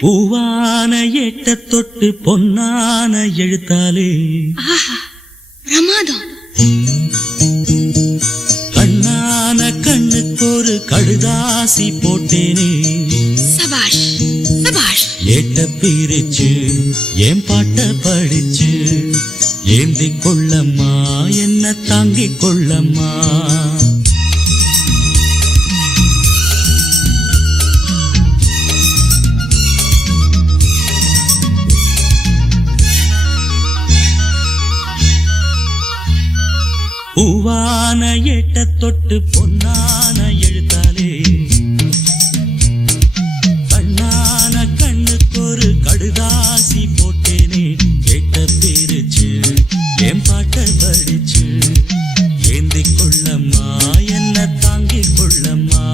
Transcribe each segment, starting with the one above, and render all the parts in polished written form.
பூவான எட்ட தொட்டு பொன்னான எழுத்தாலே பிரமாதம். கண்ணான கண்ணுக்கு ஒரு கடுதாசி போட்டேனே. சபாஷ் சபாஷ். ஏட்ட பிரிச்சு என் பாட்ட படிச்சு ஏந்தி கொள்ளம்மா என்ன தாங்கிக் கொள்ளம்மா. பூவான எட்ட தொட்டு பொன்னான எழுத்தாலே கண்ணான கண்ணுக்கு ஒரு கடுதாசி போட்டேனே. கேட்ட பிரிச்சு என் பாட்ட படிச்சு ஏந்தி கொள்ளம்மா என்ன தாங்கிக் கொள்ளம்மா.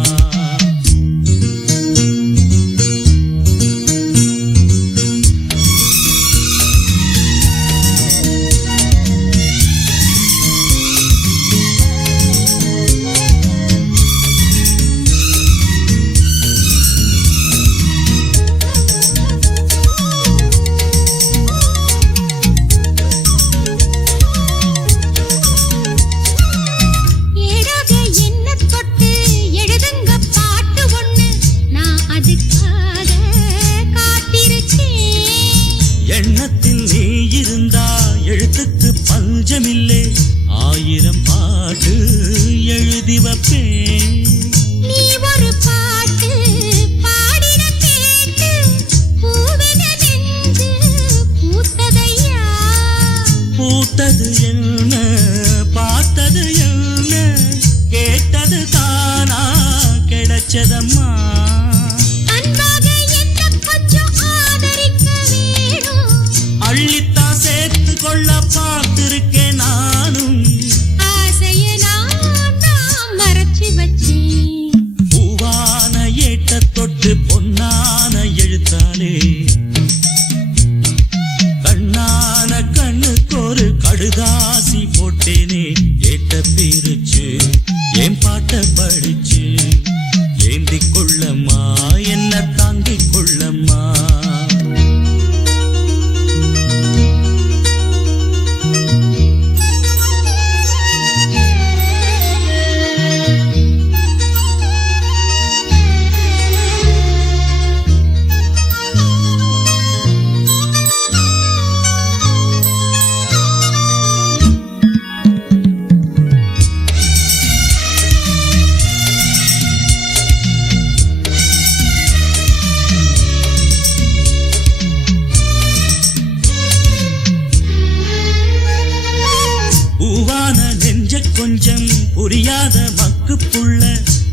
எண்ணத்தில் நீ இருந்தா எழுத்துக்கு பஞ்சமில்லை. 1000 பாட்டு எழுதி வைப்பேன். நீ ஒரு பாட்டு பாடிட கேட்டு பூவின நெஞ்சு பூத்ததையா. பூத்தது என்ன பார்த்தது என்ன கேட்டது தானா கிடைச்சதம்மா. அள்ளித்தான் சேர்த்து கொள்ள பார்த்திருக்கேன் நானும். ஆசைய நான் மறைச்சு வச்சேன். பூவான ஏட்ட தொட்டு பொன்னான எழுத்தாலே கண்ணான கண்ணுக்கு ஒரு கடுதாசி போட்டேனே. ஏட்ட பிரிச்சு என் பாட்ட படிச்சு ஏந்தி கொள்ளம்மா என்ன தாங்கிக் கொள்ளம்மா. பூவான நெஞ்ச கொஞ்சம் புரியாத மக்கு புள்ள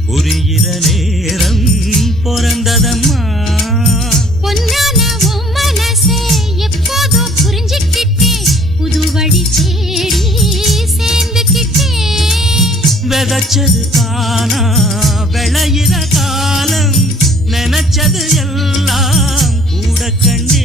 புரிகிற நேரம் பிறந்ததம்மா. பொன்னான உன் மனசே எப்போதோ புரிஞ்சுக்கிட்டேன். புது வழி தேடி சேர்ந்துக்கிட்டேன். விதைச்சது தானா விளையிற காலம் நினைச்சது எல்லாம் கூட கண்டே.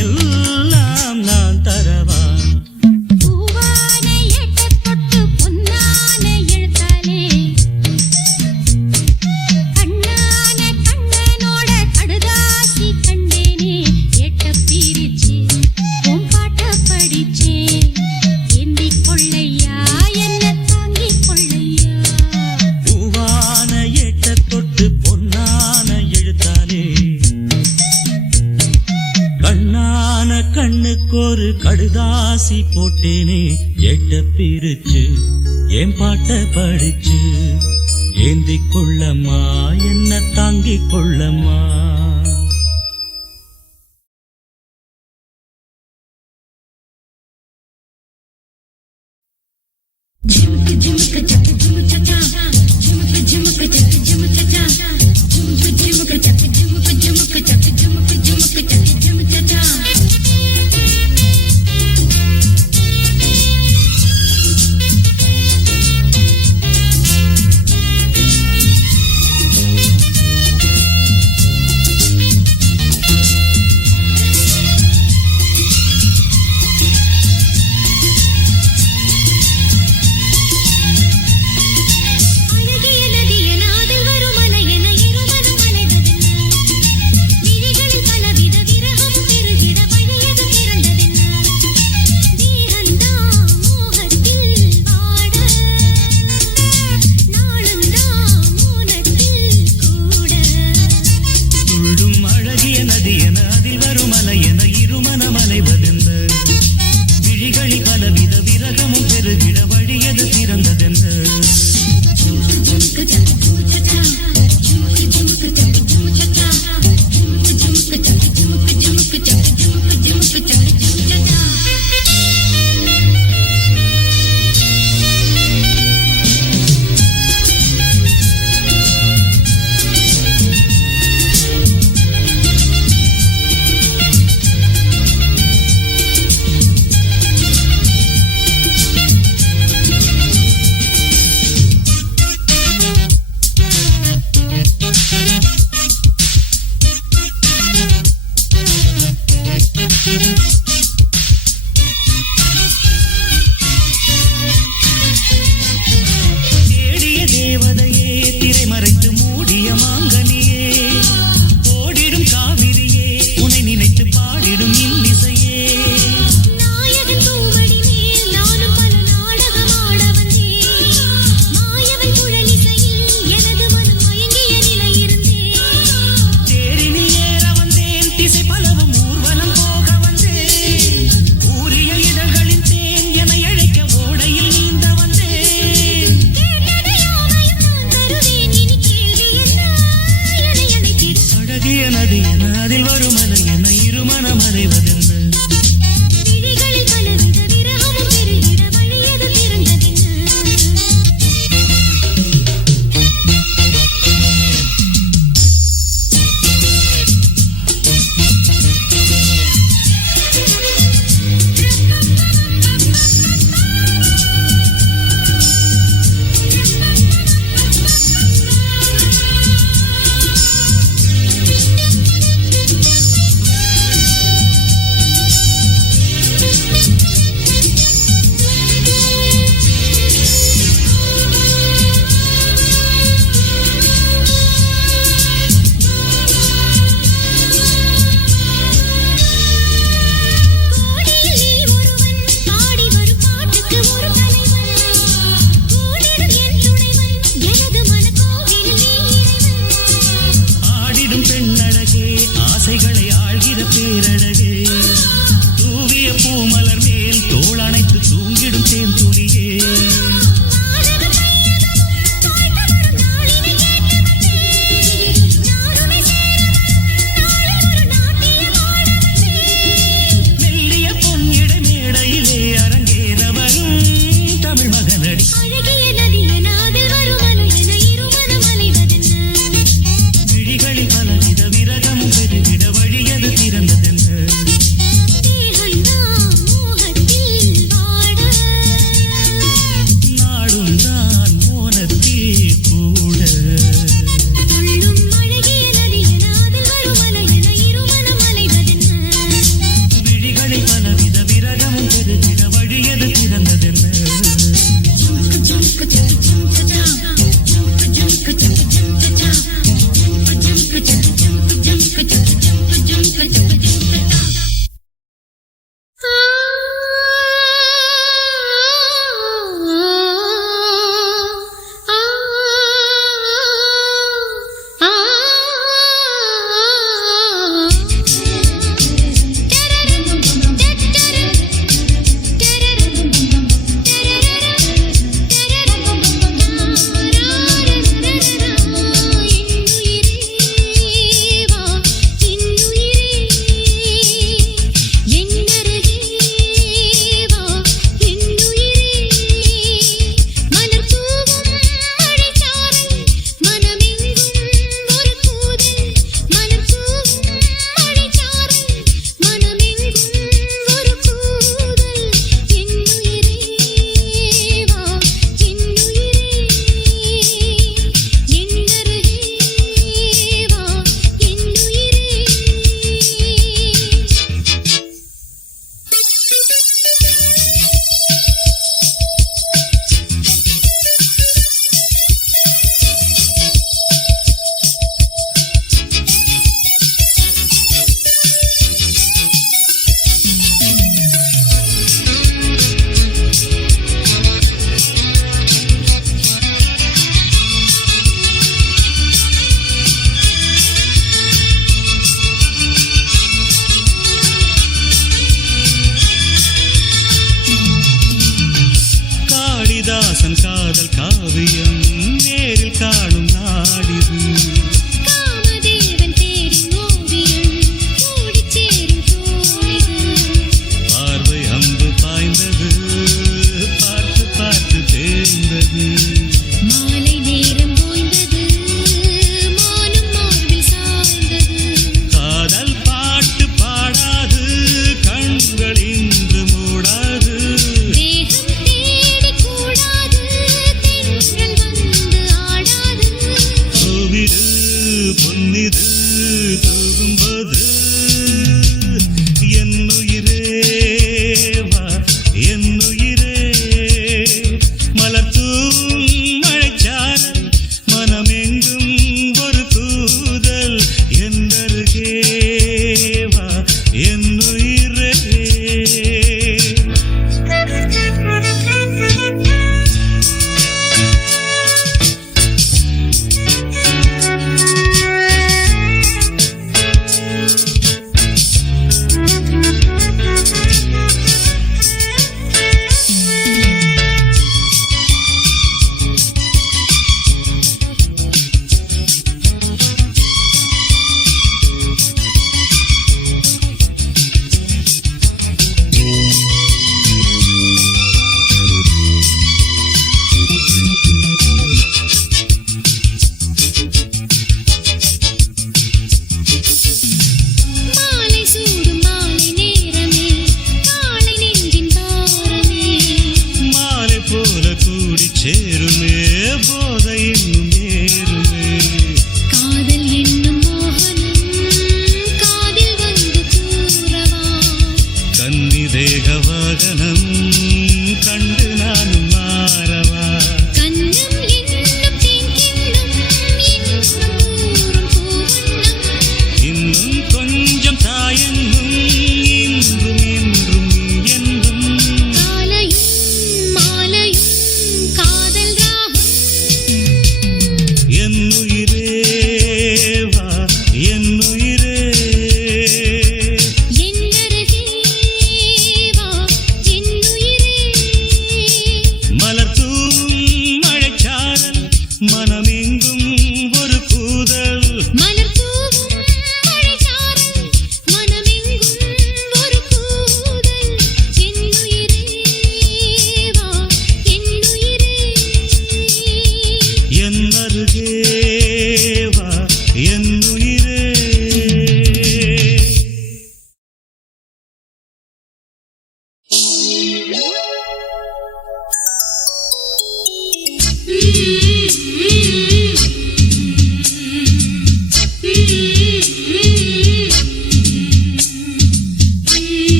எல்லாம் நான் தரவா. பூவான எட்ட தொட்டு பொன்னான எழுத்தாலே கண்ணான கண்ணனோட கடுதாசி கண்டேனே. எட்ட பிரிச்சு உன் பாட்ட படிச்சே ஏந்தி கொள்ளையா என்ன தாங்கிக் கொள்ளையா. பூவான எட்ட தொட்டு பொன்னான எழுத்தாலே கண்ணான கண்ணுக்கு ஒரு கடுதாசி போட்டேனே. எட்ட பிரிச்சு என் பாட்ட படிச்சு ஏந்தி கொள்ளம்மா என்ன தாங்கிக் கொள்ளம்மா.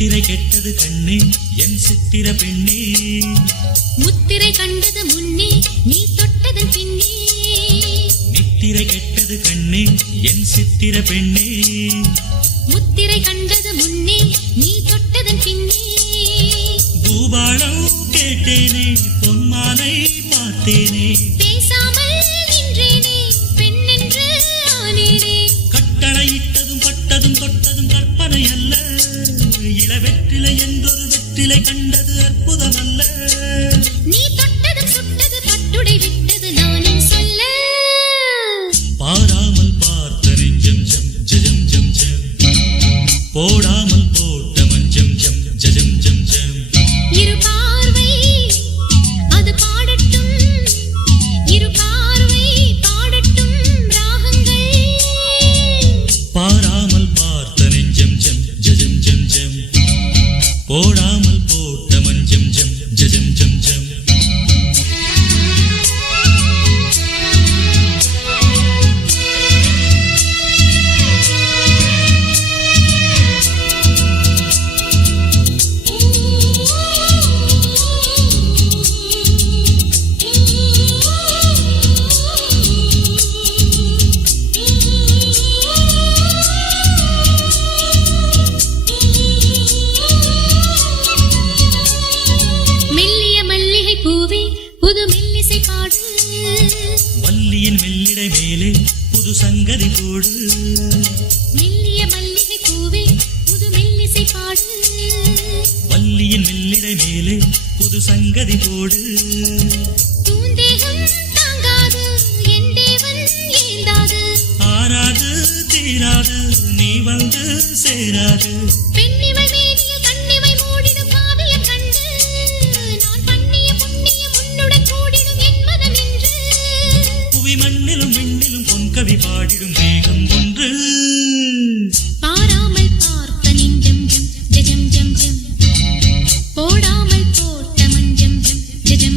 நித்திரை கெட்டது கண்ணே என் சித்திர பெண்ணே முத்திரை கண்டது முன்னே நீ தொட்டதன் பின்னே நித்திரை கெட்டது கண்ணே என் சித்திர பெண்ணே முத்திரை கண்டது முன்னே நீ தொட்டதன் பின்னே பூபாலம் கேட்டேனே பொன்மானை பார்த்தேனே பேசாமல் நின்றேனே பெண்ணென்று ஆனேனே கட்டளையிட்டதும் பட்டதும் தொட்டதும் கற்பனை அல்ல இளவெற்றிலை என்றொரு வெற்றிலை கண்டது அற்புதம் அல்ல நீ தொட்டதும் சுட்டது பட்டுடை விட்டது நானும் சொல்ல பாராமல் பார்த்த நெஞ்சம் ஜம் ஜம் ஜம் ஜம் போடாமல் போட்ட மஞ்சம் ஜம் ஜம் ஜம் ஜம் இரு பார்வை அது பாடட்டும் இரு பார்வை பாடட்டும் ராகங்கள் பாராமல் பார்த்த நெஞ்சம் ஜம் ஜம் ஜம் ஜம் போடாமல் போட்ட மஞ்சம் ஜம் ஜம் ஜம் ஜம் மெல்லிய மல்லிகை பூவே புது மெல்லிசை பாடு வள்ளியின் மெல்லிடை மேலே புது சங்கதி போடு மெல்லிய மல்லிகை பூவே புது மெல்லிசை பாடு வள்ளியின் மெல்லிடை மேலே புது சங்கதி போடு தூந்தேகம் தாங்காது என் தேவன் ஏந்தாது ஆறாது தீராது நீ வந்து சேராது பெண்ணிமை மேனிய கண்ணிமை மூடிடும் காவியம் கண்டு நான் பண்ணிய புண்ணியம் உன்னுடன் கூடிடும் என் மனம் என்று புவி மண்ணிலும் விண்ணிலும் பொன்கவி பாடிடும் மேகம் ஒன்று பாராமல் பார்த்த நெஞ்சம் ஜம் ஜம் ஜம் போடாமல் போட்ட மஞ்சம் ஜம்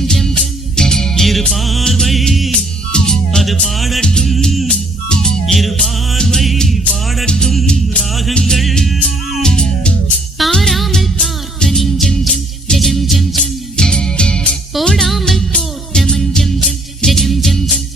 ஜம் ஜம் இரு பார்வை அது பாடட்டும் இரு பார்வை பாடட்டும் ராகங்கள் பாராமல் பார்த்த நெஞ்சம் ஜம் ஜம் போடாமல் போட்ட மஞ்சம் ஜம் ஜம் ஜம்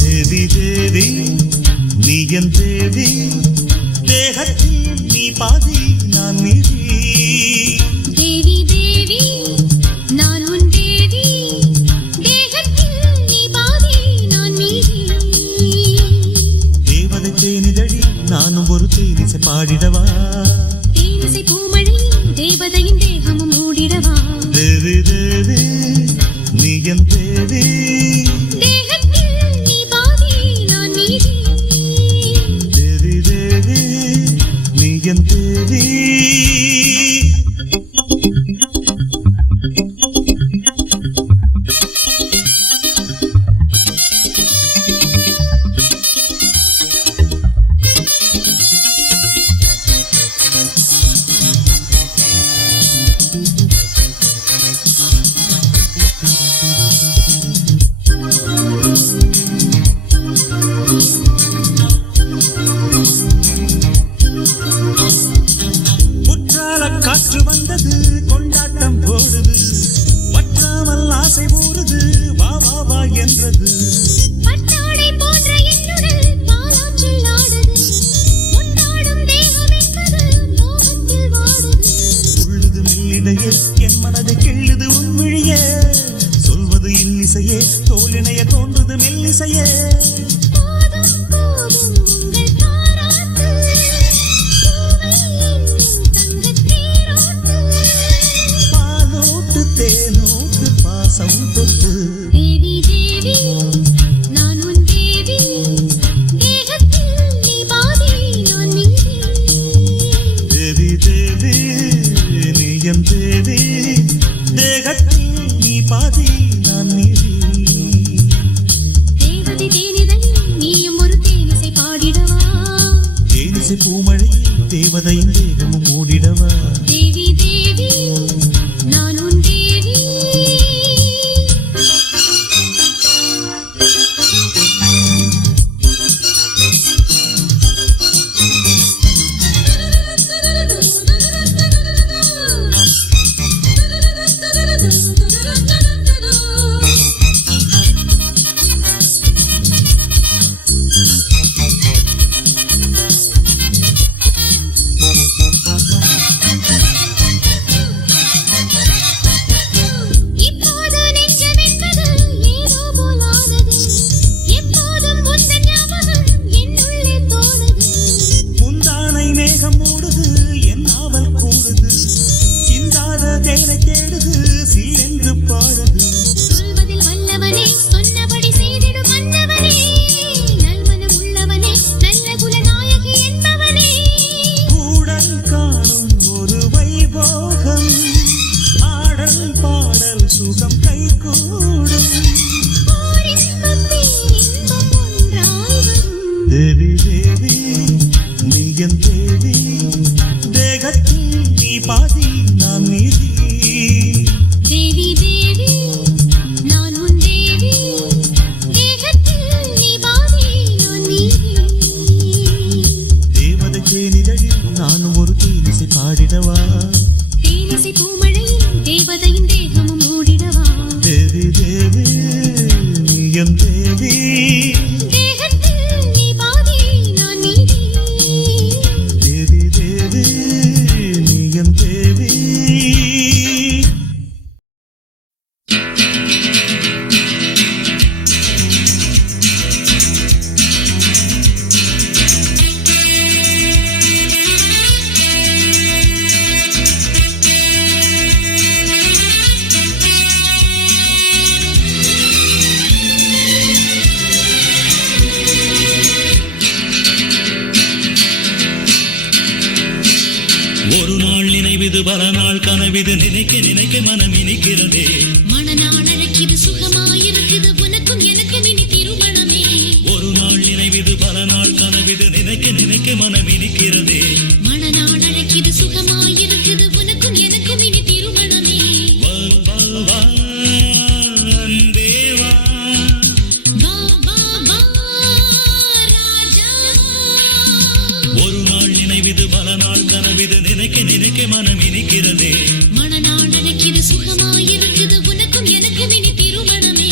தேவி தேவி நீ என் தேவி தேகத்தில் நீ பாதி நான் மீதி தேவி தேவி நான் உன் தேவி தேகத்தில் நீ பாதி நான் மீதி தேவதை தேனிதழி நானும் ஒரு தேனிசை பாடிடவா தேனிசை பூமழையில் தேவதையின் தேகமும் மூடிடவா தேவி தேவி நீ என் தேவி தேகத்தில் நீ பாதி நான் மீதி தேவி தேவி நீ என் தேவி தேனிசை பூமழை தேவதையின் தேகமும் மூடிடவா தேவி தேவி நான் உன் தேவி இப்போது நெஞ்சமென்பது ஏதோ போலானது எப்போதும் உந்தன் ஞாபகம் என்னுள்ளே தோணுது முந்தானை மேகம் மூடுது என் ஆவல் கூடுது சிந்தாத தேனை தேடுது சீரென்று பாடுது சொல்வதில் வல்லவனே சொன்னபடி செய்திடும் மன்னவனே நல்மனம் உள்ளவனே நல்ல குலநாயகி என்பவனே கூடல் காணும் ஒரு வைபோகம் ஆடல் பாடல் சுகம் கைகூடும் ஓர் இன்பம் பேரின்பம் ஒன்றாய் வரும் தேவி தேவி நீ என் தேவி தேகத்தில் நீ பாதி நான் மீதி தேவி தேவி நான் உன் தேவி தேகத்தில் நீ பாதி நான் மீதி தேவதை தேனிதழில் நானும் ஒரு தேனிசை பாடிடவா தேனிசை பூமழையில் தேவதையின் தேகமும் மூடிடவா தேவி தேவி நீ என் தேவி தேகத்தில் நீ பாதி நான் மீதி தேவி தேவி நீ என் தேவி ஒரு நாள் நினைவிது பல நாள் கனவிது நினைக்க நினைக்க மனம் இனிக்கிறதே மனநாள் அழைக்குது சுகமாயிருக்குது உனக்கும் எனக்கும் இனி திருமணமே ஒரு நாள் நினைவிது பல நாள் கனவிது நினைக்க நினைக்க மனம் இனிக்கிறதே மனநாள் அழைக்குது சுகமாயிருக்குது உனக்கும் எனக்கும் இனி திருமணமே வா, வா, வா, அன்பே வா. வா வா வா ராஜா ஒரு நாள் நினைவிது பல நாள் கனவிது நினைக்க நினைக்க மனம் இனிக்கிறதே மனநாள் அழைக்குது சுகமாயிருக்குது உனக்கும் எனக்கும் இனி திருமணமே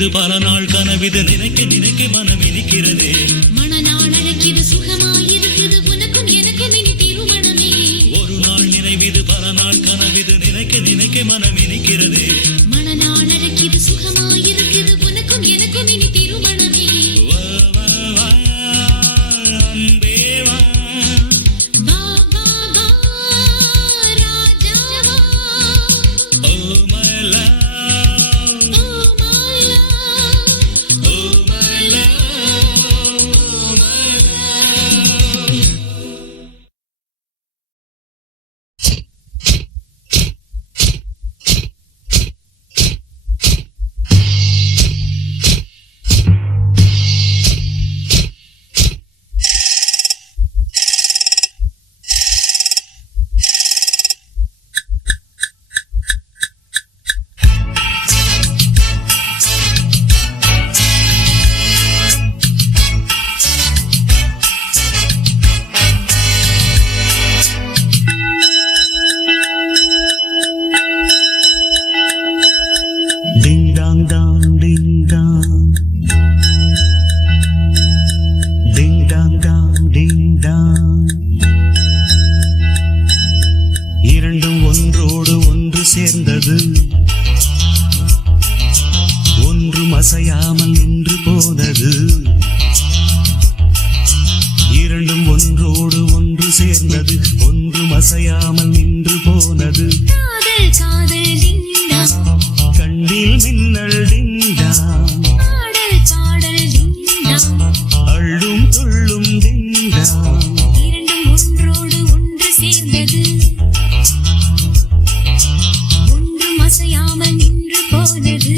நினைவிது பல நாள் கனவிது நினைக்க நினைக்க மனம் இனிக்கிறதே மனநாள் அழைக்கிது சுகமாயிருக்குது உனக்கும் எனக்கும் இனி திருமணமே ஒரு நாள் நினைவிது பல நாள் கனவிது நினைக்க நினைக்க மனம் இனிக்கிறதே மனநாள் அழைக்கிது சுகமாயிருக்குது உனக்கும் எனக்கும் இனி திருமணமே வா வா வா அன்பே வா வா வா வா ராஜா வா ஓ my love O my love oh my love Ding dong dong, ding dong. Ding dong dong, ding dong. இரண்டும் ஒன்றோடு ஒன்று சேர்ந்தது ஒன்றும் அசையாமல் நின்று போனது இரண்டும் ஒன்றோடு ஒன்று சேர்ந்தது ஒன்றும் அசையாமல் நின்று போனது காதல் காதல் டிங்கா கண்ணில் மின்னல் டிங்டாங் பாடல் பாடல் டிங்கா அள்ளும் துள்ளும் டிங்டாங் இரண்டும் ஒன்றோடு ஒன்று சேர்ந்தது ஒன்றும் அசையாமல் நின்று போனது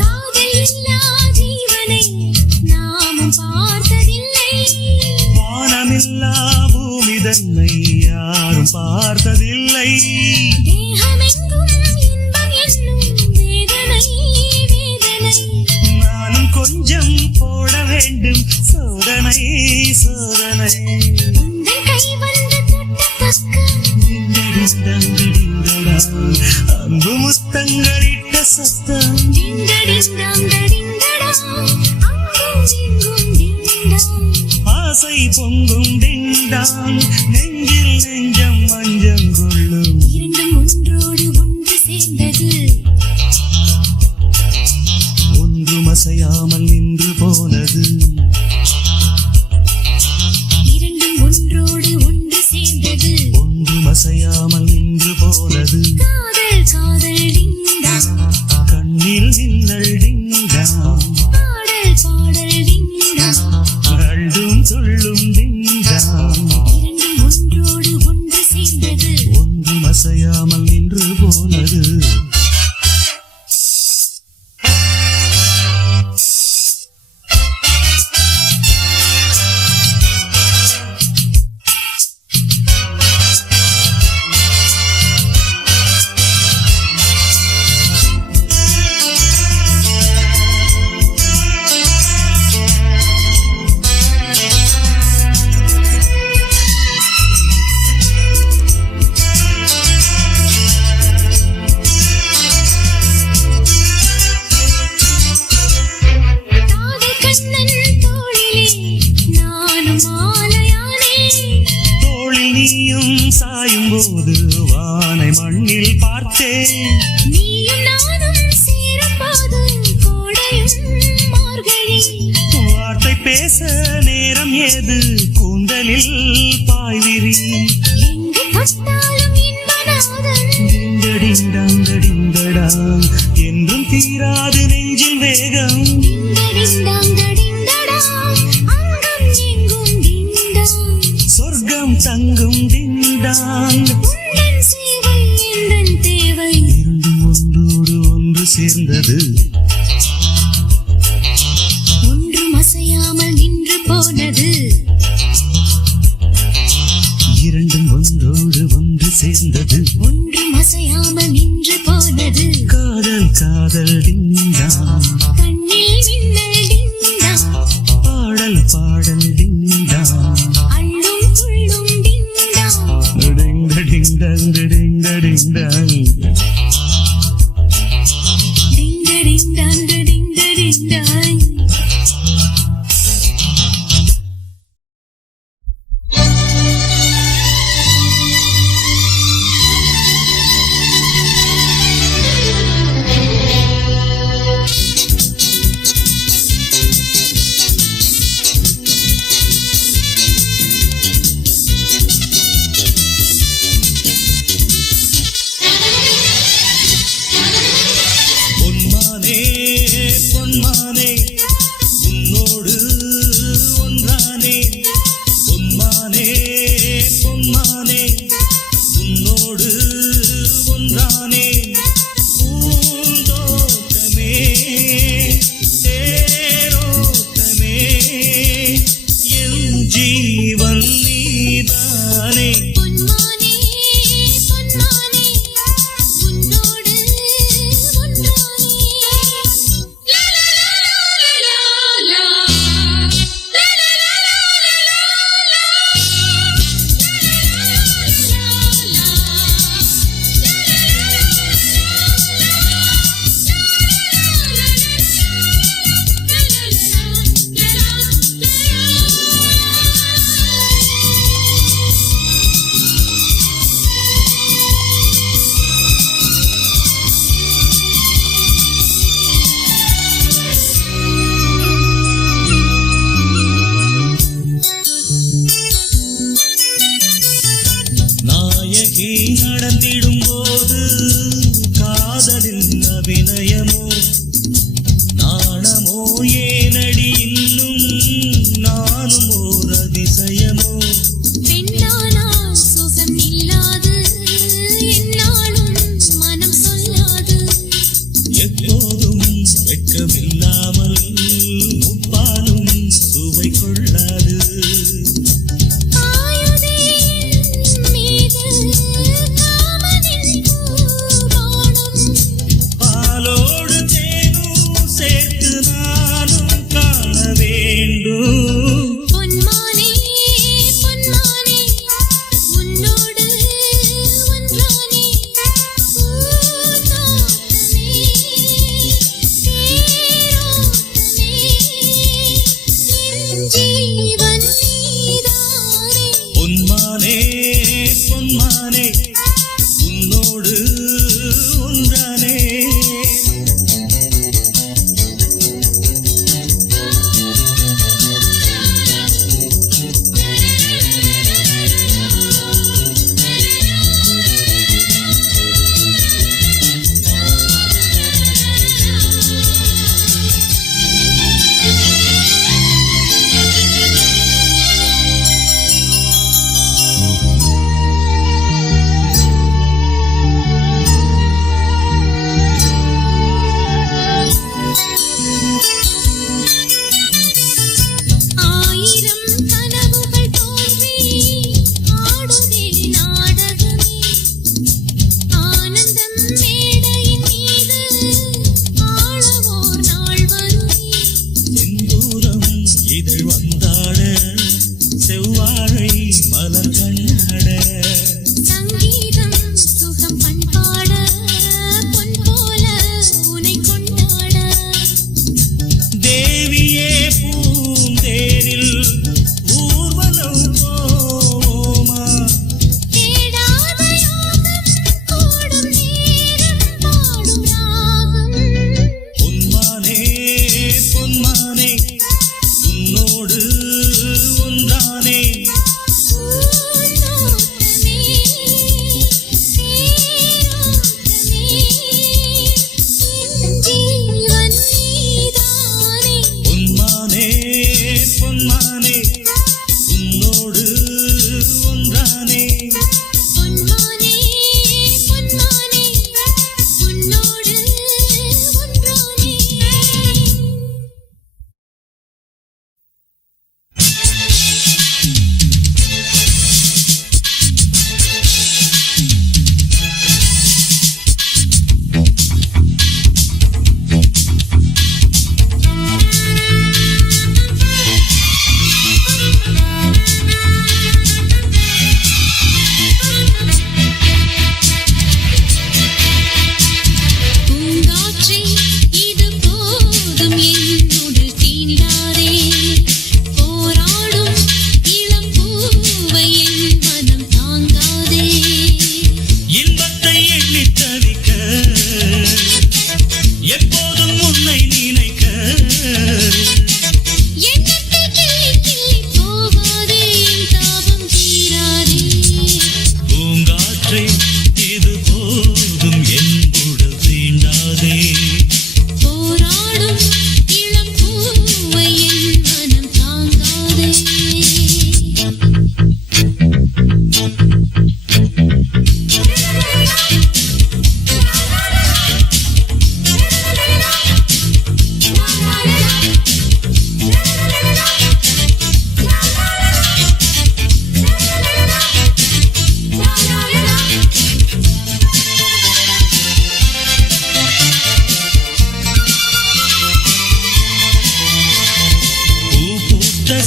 காதல் இல்லா ஜீவனை நாமும் பார்த்ததில்லை வானமில்லா பூமி தன்னை யாரும் பார்த்ததில்லை தேகமெங்கும் இன்பம் என்னும் வேதனை வேதனை நானும் கொஞ்சம் போட வேண்டும் சோதனை சோதனை உந்தன் கை வந்து தொட்ட பக்கம் டிங்கடிங்கடிங்கடா, அன்பு முத்தங்களிட்ட சத்தம் டிங்கடிங்கடா அங்கும் இங்கும் டிங்கா ஆசை பொங்கும் டிங்டாங் நெஞ்சில் நெஞ்சம் மஞ்சம் கொள்ளும் இரண்டும் ஒன்றோடு ஒன்று சேர்ந்தது ஒன்றும் அசையாமல் நின்று போனது இரண்டும் ஒன்றோடு ஒன்று சேர்ந்தது ஒன்றும் அசையாமல் நின்று போனது காதல் காதல் டிங்கா கண்ணில் மின்னல் டிங்டாங் பாடல் பாடல் டிங்கா அள்ளும் துள்ளும் டிங்டாங் இரண்டும் ஒன்றோடு ஒன்று சேர்ந்தது ஒன்றும் அசையாமல் நின்று போனது காதல் கண்ணன் தோளிலே நானும் மாலையானே தோளில் நீயும் சாயும் போது வானை மண்ணில் பார்த்தேன் நீயும் நானும் சேரும்போது கோடையும் மார்கழி வார்த்தை பேச நேரம் ஏது கூந்தலில் பாய்விரி எங்கு தொட்டாலும் இன்பநாதம் டிங்கடிங்கடா என்றும் தீராது நெஞ்சில் வேகம் டிங்கடிங்கடா அங்கும் எங்கும் டிங்கா சொர்க்கம் தங்கும் டிங்டாங் உந்தன் சேவை எந்தன் தேவை இரண்டும் ஒன்றோடு ஒன்று சேர்ந்தது சேர்ந்தது ஒன்றும் அசையாமல் நின்று போனது இரண்டும் ஒன்றோடு ஒன்று சேர்ந்தது ஒன்றும் அசையாமல் நின்று போனது காதல் காதல் டிங்டாம் கண்ணில் மின்னல் டிங்டாம் பாடல் பாடல் டிங்டாம் அள்ளும் துள்ளும் டிங்டாம் டிங் டிங் டங் டிங் டிங் டங் டிங் டிங் டங் டிங் டிங் டங் பொன்மானே பொன்மானே உன்னோடு ஒன்றானே பொன்மானே பொன்மானே உன்னோடு ஒன்றானே பூந்தோட்டமே தேரோட்டமே என் ஜீவன் நீதானே பொன்மானே பொன்மானே உன்னோடு ஒன்றானே லா லா லா லா நாயகி நடந்திடும் போது காதலின் அபிநயமோ நாணமோ ஏனடி இன்னும் நானும் ஓர் அதிசயமோ பெண்ணானால் சுகம் இல்லாது என்னாலும் மனம் சொல்லாது எப்போதும் வெட்கமில்லாமல் முப்பாலும் சுவை கொள்ளாது ஆயுதே மீது காமனின் பூ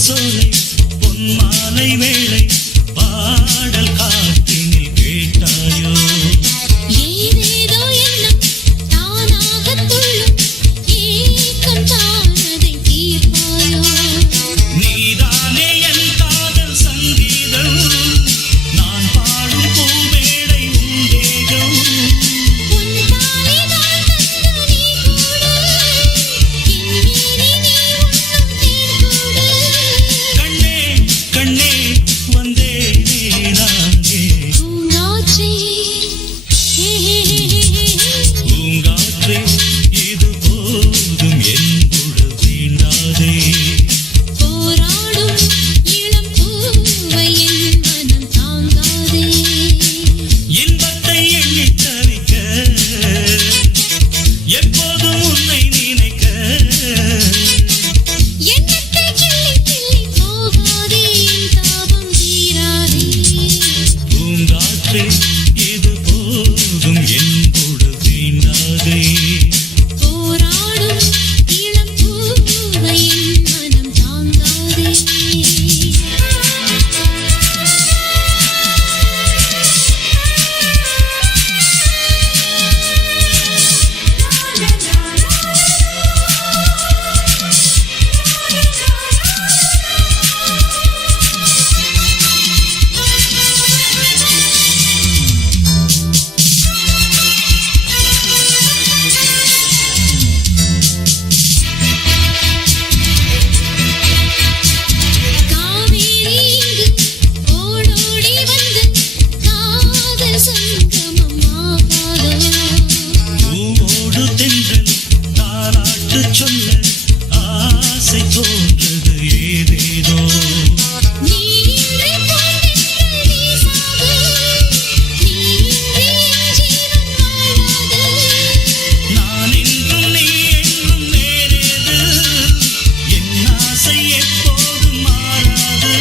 பூசோலை பொன்மாலை வேளை பாடல் காற்றினில் கேட்டாயோ ஏதேதோ எண்ணம் தானாகத் துள்ளும் ஏக்கம் தானதை தீர்ப்பாயோ நீதானே என் காதல் சங்கீதம் நான் பாடும் பூமேடை உன் தேகம் உன் தாலிதான் தந்து நீ கூடு என் மீறி நீ உண்ணும் தேன் கூடு கண்ணே கண்ணே வந்தேனே நானே பூங்காற்றே பூங்காற்றே இது போதும் என் குழல் தீண்டாதே போராடும் இளம் பூவை என் மனம் தாங்காதே இன்பத்தை எண்ணித் தவிக்க எப்போதும் உன்னை நினைக்க எண்ணத்தை கிள்ளி கிள்ளி போகாதே என் தாபம் தீராதே பூங்காற்றே இது போதும் என் குழல் தீண்டாதே போராடும் இளம் பூவை என் மனம் தாங்காதே காவேரி இங்கு ஓடோடி வந்து காதல் சங்கமம் ஆகாதோ பூவோடு தென்றல் தாலாட்டு சொல்ல ஆசை தோன்றது ஏதேதோ நீயின்றி பூந்தென்றல் வீசாது நீயின்றி என் ஜீவன் வாழாது நான் என்றும் நீ என்றும் நேரேது என் ஆசை எப்போதும் மாறாது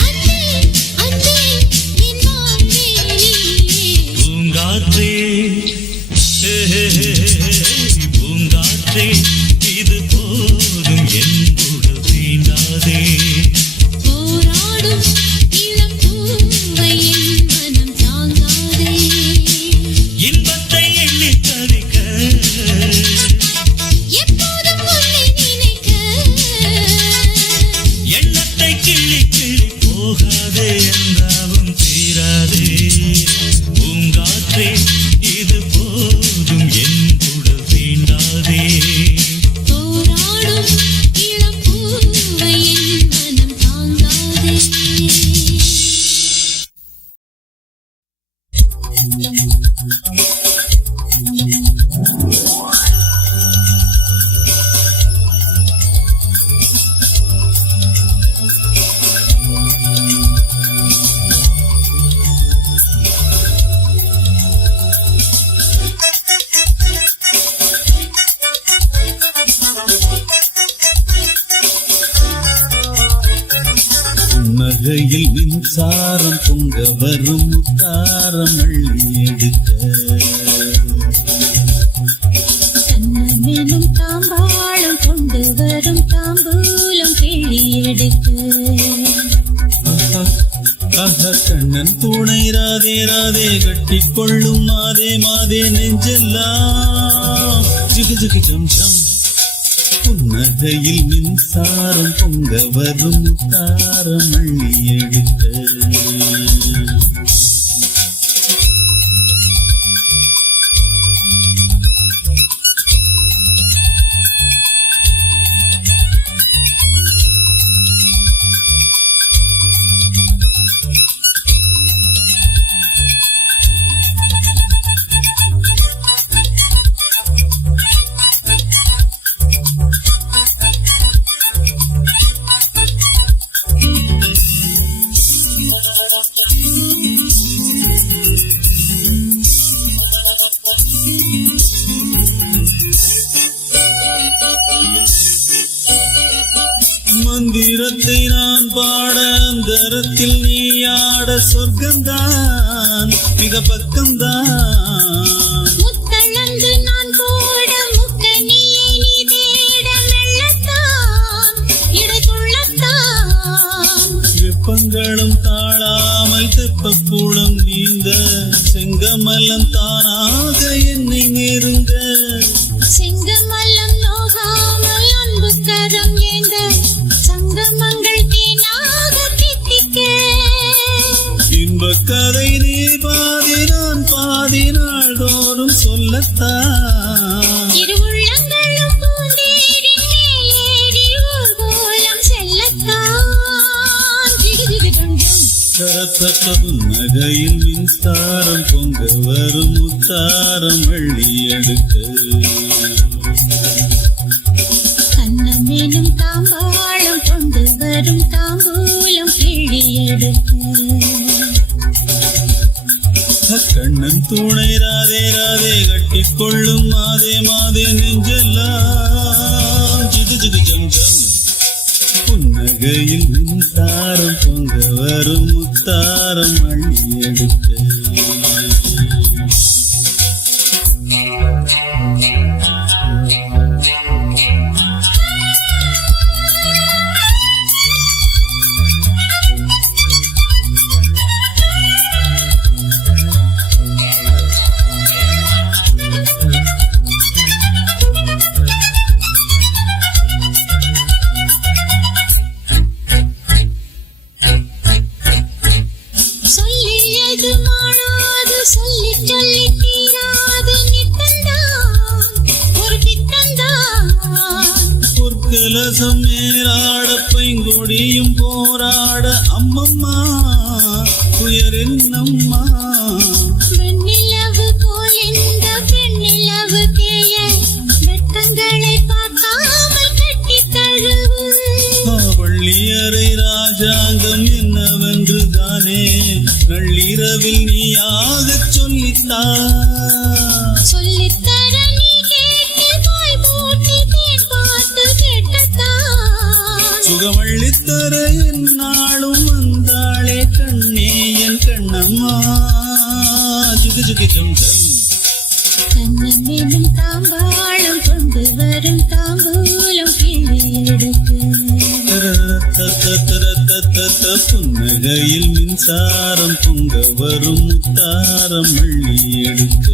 அன்பே அன்பே என் வாழ்வே நீயே பூங்காற்றே பூங்காற்றே இது போதும் என் குழல் தீண்டாதே போராடும் இளம் பூவை என் மனம் தாங்காதே இன்பத்தை எண்ணித் தவிக்க எப்போதும் உன்னை நினைக்க எண்ணத்தை கிள்ளி கிள்ளி போகாதே என்றாலும் தீராதே பூங்காற்றே இது போதும் என் குழல் தீண்டாதே போராடும் இளம் பூவை என் மனம் தாங்காதே நகையில் மின்சாரம் பொங்க வரும் முத்தாரம் அள்ளி எடுக்க கண்ணனும் தாம்பாளம் கொண்டு வரும் தாம்பூலம் கிள்ளி எடுக்க கண்ணன் துணை ராதே ராதே கட்டிக்கொள்ளும் மாதே மாதே நெஞ்செல்லாம் ஜிகு ஜிகு ஜம் ஜம் புன்னகையில் மின்சாரம் பொங்க வரும் முத்தாரம் அள்ளி எடுக்க மந்திரத்தை நான் பாட அந்தரத்தில் நீ ஆட சொர்க்கம்தான் மிக பக்கம்தான் முத்தழங்கு நான் போட முக்கனியை நீ தேட மெல்லத்தான் இடைக்குள்ளத்தான் மெதுவாக என்னை நெருங்க செங்கமல்லம் நோகாமல் அன்பு கரம் ஏந்த சங்கமங்கள் தேனாக தித்திக்க இன்பக் கதை நீ பாதி நான் பாதி நாள்தோறும் சொல்லத்தான் இரு உள்ளங்களும் பூந்தேரின் மேலேறி ஊர்கோலம் செல்லத்தான் ஜிகு ஜிகு ஜும் கரத்தக்க புன்னகையில் மின்சாரம் பொங்க வரும் முத்தாரம் வள்ளி எடுக்க கண்ணமேனும் தாம்பாளம் கொண்டு வரும் தாம்பூலம் கிள்ளி எடுக்க கண்ணன் துணை ராதே ராதே கட்டிக்கொள்ளும் மாதே மாதே நெஞ்செல்லாம் ஜிகு ஜிகு ஜம் ஜம் புன்னகையில் மின்சாரம் பொங்க வரும் முத்தாரம் அள்ளி எடுக்க சொல்லியது மாறாது சொல்லி சொல்லி தீராது நித்தந்தான் ஒரு பித்தந்தான் பொற்கலசம் மேலாட பைங்கொடியும் போராட அம்மம்மா துயர் என்னம்மா வெண்ணிலவு போல் இந்த பெண்ணிலவு தேய வெட்கங்களை பார்க்காமல் கட்டி தழுவு வள்ளியரை ராஜாங்கம் என்னவென்று தானே நள்ளிரவில் நீயாகச் சொல்லித்தா சொல்லித்தர நீ கேட்டு போய் மூட்டி தேன் பார்த்து கேட்டத்தான் சுகமள்ளித்தர என்னாலும் வந்தாளே கண்ணே என் கண்ணம்மா ஜுகு ஜுகு ஜம் ஜம் கண்ணமேனும் தாம்பாளம் கொண்டு வரும் தாம்பூலம் கிள்ளி எடுக்க புன்னகையில் மின்சாரம் பொங்க வரும் முத்தாரம் அள்ளி எடுக்க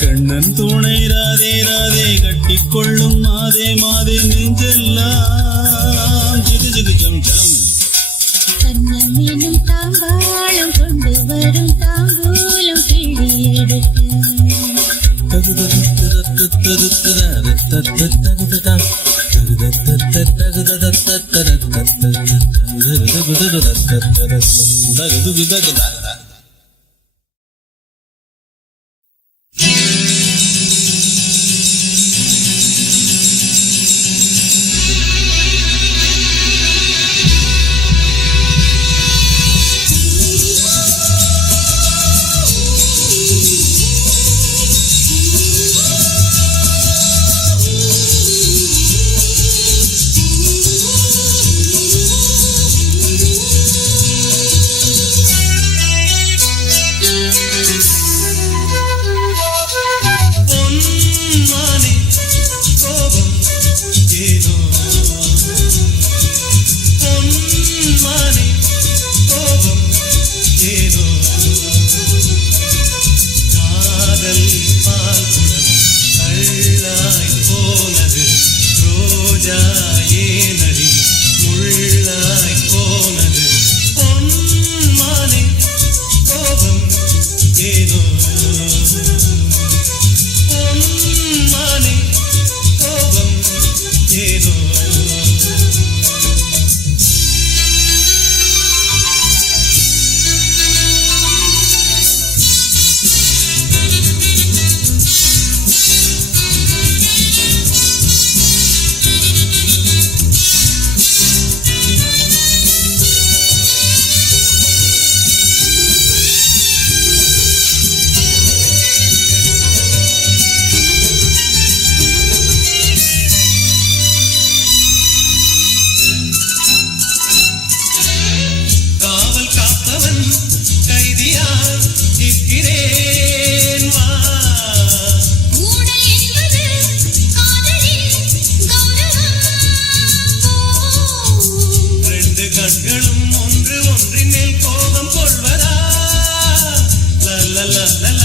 கண்ணன் துணை ராதே ராதே கட்டிக்கொள்ளும் மாதே மாதே நெஞ்செல்லாம் ஜிகு ஜிகு ஜம் ஜம் கண்ணமேனும் தாம்பாளம் கொண்டு வரும் தாம்பூலம் கிள்ளி எடுக்க லலா லலா